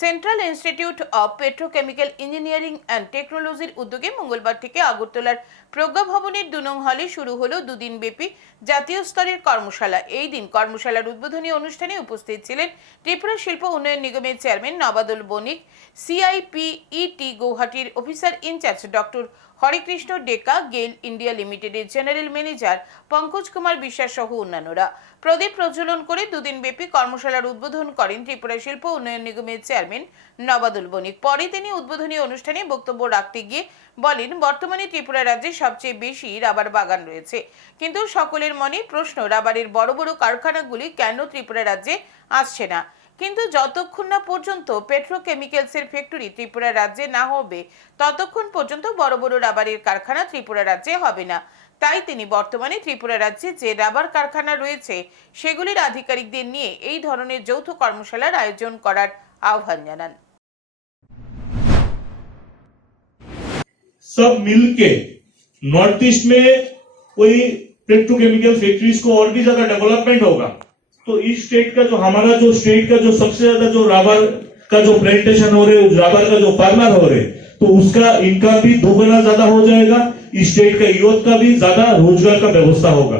Central institute of petrochemical engineering and টেকনোলজির উদ্যোগে মঙ্গলবার থেকে আগরতলার প্রজ্ঞা ভবনের দুনং হলে শুরু হলো দুদিন ব্যাপী জাতীয় স্তরের কর্মশালা। এই দিন কর্মশালার উদ্বোধনী অনুষ্ঠানে উপস্থিত ছিলেন ত্রিপুরা শিল্প উন্নয়ন নিগমের chairman Nabadul Banik CIPET গৌহাটির officer in charge doctor Harekrishna Deka GAIL India লিমিটেডের জেনারেল ম্যানেজার পঙ্কজ কুমার বিশ্বাস সহ অন্যান্যরা। প্রদীপ প্রজ্বলন করে দুদিন ব্যাপী কর্মশালার উদ্বোধন করেন ত্রিপুরা শিল্প উন্নয়ন নিগমের চেয়ারম্যান। নবাদুল বণিক। পরে তিনি উদ্বোধনী অনুষ্ঠানে বক্তব্য রাখতে গিয়ে বলেন, বর্তমানে ত্রিপুরা রাজ্যে সবচেয়ে বেশি রাবার বাগান রয়েছে। কিন্তু সকলের মনে প্রশ্ন, রাবারের বড় বড় কারখানাগুলি কেন ত্রিপুরা রাজ্যে আসছে না? কিন্তু যতক্ষণ না পর্যন্ত পেট্রোকেমিক্যালসের ফ্যাক্টরি ত্রিপুরা রাজ্যে না হবে, ততক্ষণ পর্যন্ত বড় বড় রাবারের কারখানা ত্রিপুরা রাজ্যে হবে না। তাই তিনি বর্তমানে ত্রিপুরা রাজ্যে যে রাবার কারখানা রয়েছে, সেগুলির আধিকারিকদের নিয়ে এই ধরনের যৌথ কর্মশালার আয়োজন করার आह्वान सब मिलके नॉर्थ ईस्ट में कोई पेट्रोकेमिकल फैक्ट्रीज को और भी ज़्यादा डेवलपमेंट होगा। तो इस स्टेट का जो, हमारा जो स्टेट का जो सबसे ज़्यादा जो राबर का जो प्लांटेशन हो रहे राबर का जो फार्मर हो रहे तो उसका इनकम भी दोगुना ज़्यादा हो जाएगा। स्टेट का युवक का भी ज़्यादा रोज़गार का व्यवस्था होगा।